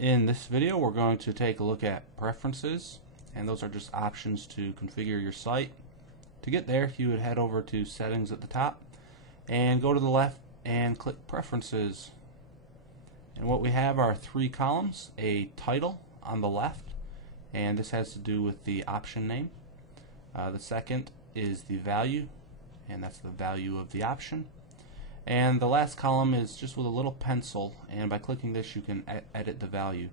In this video, we're going to take a look at preferences, and those are just options to configure your site. To get there, you would head over to settings at the top and go to the left and click preferences. And what we have are three columns: a title on the left, and this has to do with the option name. The second is the value, and that's the value of the option. And the last column is just with a little pencil, and by clicking this you can edit the value.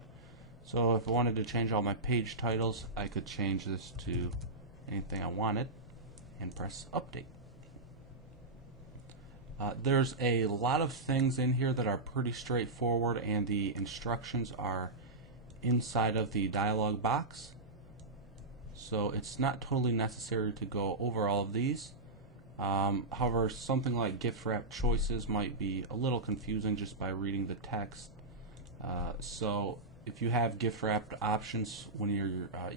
So if I wanted to change all my page titles, I could change this to anything I wanted and press update. There's a lot of things in here that are pretty straightforward, and the instructions are inside of the dialog box, so it's not totally necessary to go over all of these. However, something like gift wrap choices might be a little confusing just by reading the text. So if you have gift wrapped options when your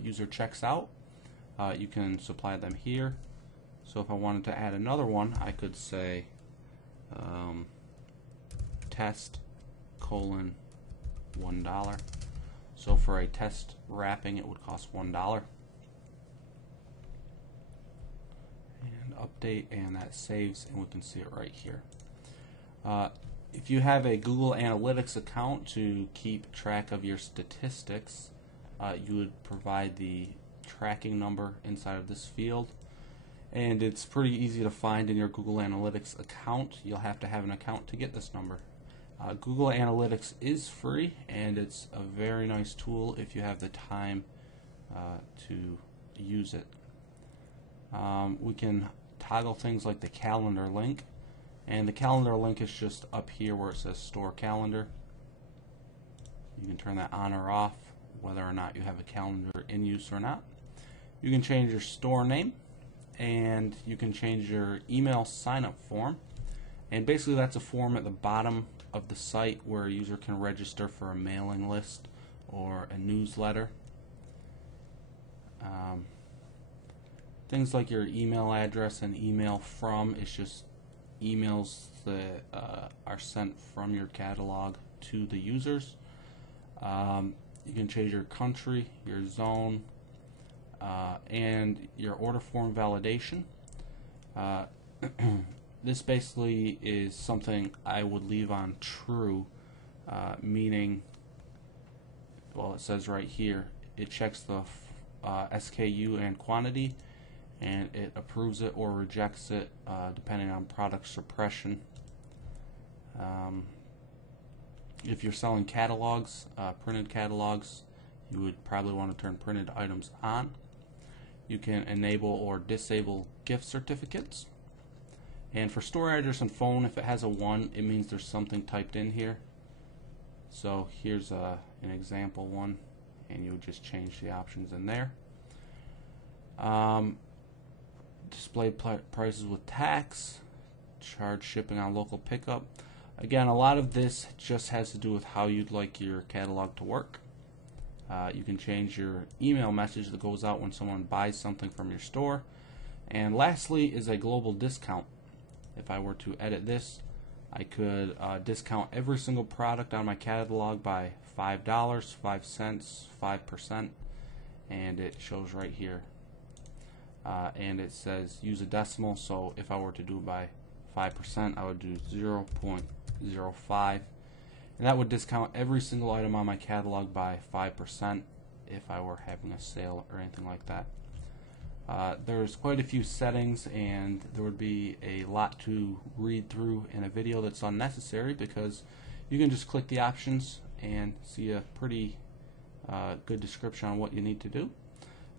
user checks out, you can supply them here. So if I wanted to add another one, I could say test $1. So for a test wrapping, it would cost $1. And update, and that saves, and we can see it right here. If you have a Google Analytics account to keep track of your statistics, you would provide the tracking number inside of this field, and it's pretty easy to find in your Google Analytics account. You'll have to have an account to get this number. Google Analytics is free, and it's a very nice tool if you have the time to use it. We can toggle things like the calendar link, and the calendar link is just up here where it says store calendar. You can turn that on or off, whether or not you have a calendar in use or not. You can change your store name, and you can change your email sign-up form, and basically that's a form at the bottom of the site where a user can register for a mailing list or a newsletter. Things like your email address and email from is just emails that are sent from your catalog to the users. You can change your country, your zone, and your order form validation. This basically is something I would leave on true, meaning, well, it says right here, it checks the SKU and quantity, and it approves it or rejects it depending on product suppression. If you're selling catalogs, printed catalogs, you would probably want to turn printed items on. You can enable or disable gift certificates. And for store address and phone, if it has a 1, it means there's something typed in here. So here's an example one, and you would just change the options in there. Display prices with tax, charge shipping on local pickup. Again, a lot of this just has to do with how you'd like your catalog to work. You can change your email message that goes out when someone buys something from your store. And lastly is a global discount. If I were to edit this, I could discount every single product on my catalog by $5, 5 cents, 5%, and it shows right here. And it says use a decimal, so if I were to do it by 5%, I would do 0.05, and that would discount every single item on my catalog by 5% if I were having a sale or anything like that. There's quite a few settings, and there would be a lot to read through in a video that's unnecessary, because you can just click the options and see a pretty good description on what you need to do.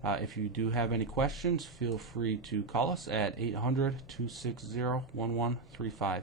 If you do have any questions, feel free to call us at 800-260-1135.